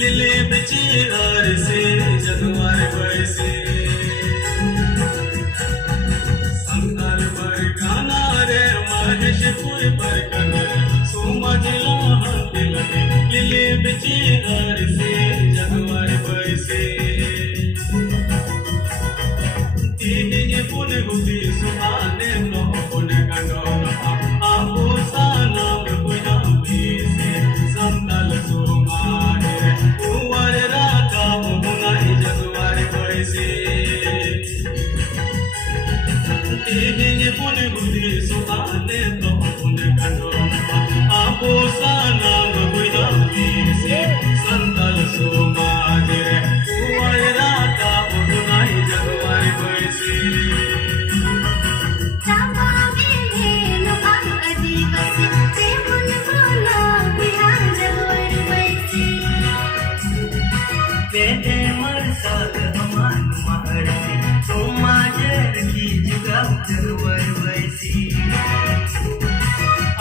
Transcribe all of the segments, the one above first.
Lily बिची से Jaguar बाइसी Santal पर गाना रे महेशपुर पर गाना सोमजिला हाथी लगे लिली बिची से जागुआर बाइसी तीन पुन गुदी सुहाने नो पुन गंगो आपो सनम बुझावी से संताल सोमाने उवर राका मुनाई जागुआर बाइसी तीन पुन गुदी सुहाने नो पुन गंगो आपो सनम बुझावी से संताल सोमाने उवर राका मुनाई जागुआर बाइसी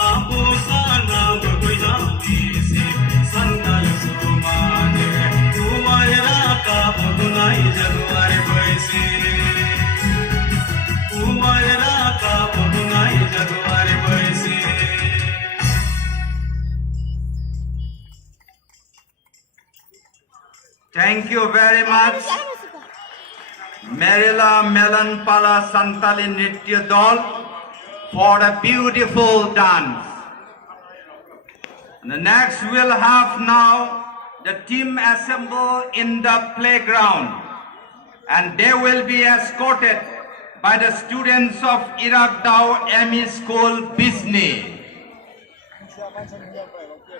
आपो सनम बुझावी से संताल सोमाने उवर राका Munai Jaguar बाइसी उवर Raka Munai Jaguar बाइसी Thank you very much, Merila Melanpala Santali Nritya Dol, for a beautiful dance. The next we'll have now the team assemble in the playground, and they will be escorted by the students of Iraq Dao ME School, Bisni.